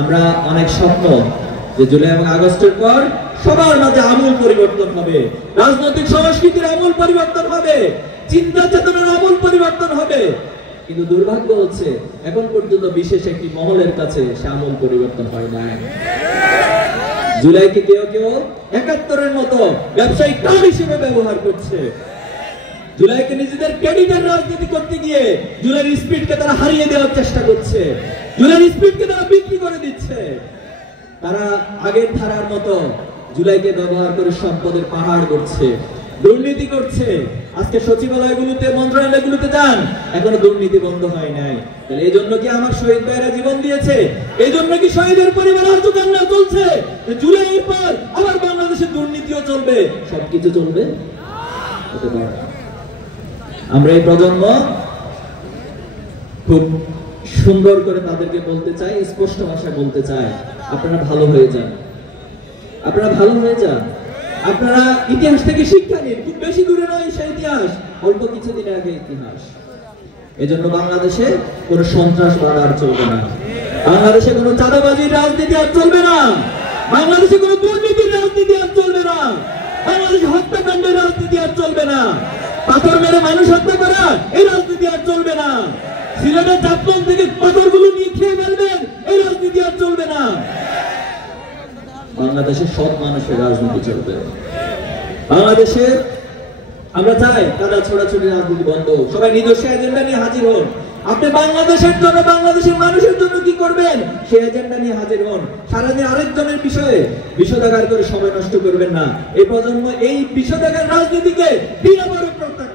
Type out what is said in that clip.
আমরা অনেক স্বপ্ন যে জুলাই এবং আগস্টের পর সবার মাঝে আমূল পরিবর্তন হবে, রাজনৈতিক সংস্কৃতির আমূল পরিবর্তন হবে, চিন্তা চেতনার আমূল পরিবর্তন হবে। কিন্তু দুর্ভাগ্য হচ্ছে এখন পর্যন্ত বিশেষ একটি মহলের কাছে সে আমূল পরিবর্তন হয় নাই। জুলাইকে কেউ কেউ ৭১-এর মতো ব্যবসায়িক কার্ড হিসেবে ব্যবহার করছে। জুলাইকে নিজেদের ক্রেডিটের রাজনীতি করতে গিয়ে জুলাইয়ের স্পিডকে তারা হারিয়ে দেওয়ার চেষ্টা করছে, জুলাইয়ের স্পিডকে তারা বিক্রি করে দিচ্ছে। তারা আগের ধারার মতো জুলাইকে ব্যবহার করে সম্পদের পাহাড় করছে, দুর্নীতি করছে। আজকে সচিবালয়গুলোতে, মন্ত্রণালয়গুলোতে যান, এখনো দুর্নীতি বন্ধ হয় নাই। তাহলে এই জন্য কি আমার শহীদ ভাইরা জীবন দিয়েছে? এই জন্য কি শহীদের পরিবার আজ কান্না চলছে? জুলাইয়ের পর আবার বাংলাদেশে দুর্নীতিও চলবে, সবকিছু চলবে? হতে পারে। আমরা এই প্রজন্ম খুব সুন্দর করে তাদেরকে বলতে চাই, স্পষ্ট ভাষায় বলতে চাই, আপনারা ভালো হয়ে যান, আপনারা ভালো হয়ে যান। আপনারা ইতিহাস থেকে শিক্ষা নিন। খুব বেশি দূরে নয় সেই ইতিহাস, অল্প কিছুদিন আগে ইতিহাস। এজন্য বাংলাদেশে কোনো সন্ত্রাসবাদ আর চলবে না, বাংলাদেশে কোনো চাঁদাবাজির রাজনীতি আর চলবে না, বাংলাদেশে কোনো দুর্নীতির রাজনীতি আর চলবে না, বাংলাদেশে হত্যাকাণ্ডের রাজনীতি আর চলবে না, পাথর মেরে মানুষ হত্যা করা এই রাজনীতি আর চলবে না, সিলেটের চাপলং থেকে পাথরগুলো নিয়ে খেয়ে ফেলবেন এই রাজনীতি আর চলবে না। বাংলাদেশে সৎ মানুষের রাজনীতি চলবে। বাংলাদেশে আমরা চাই কাদা ছোড়াছুড়ি রাজনীতি বন্ধ, সবাই নিজস্ব এজেন্ডা নিয়ে হাজির হন। আপনি বাংলাদেশের জন্য, বাংলাদেশের মানুষের জন্য কি করবেন সেই এজেন্ডা নিয়ে হাজির হন। সারাদিন আরেকজনের বিষয়ে বিষোদাগার করে সময় নষ্ট করবেন না। এই প্রজন্ম এই বিষোদাগার রাজনীতিকে দিনাবারও প্রত্যাখ্যান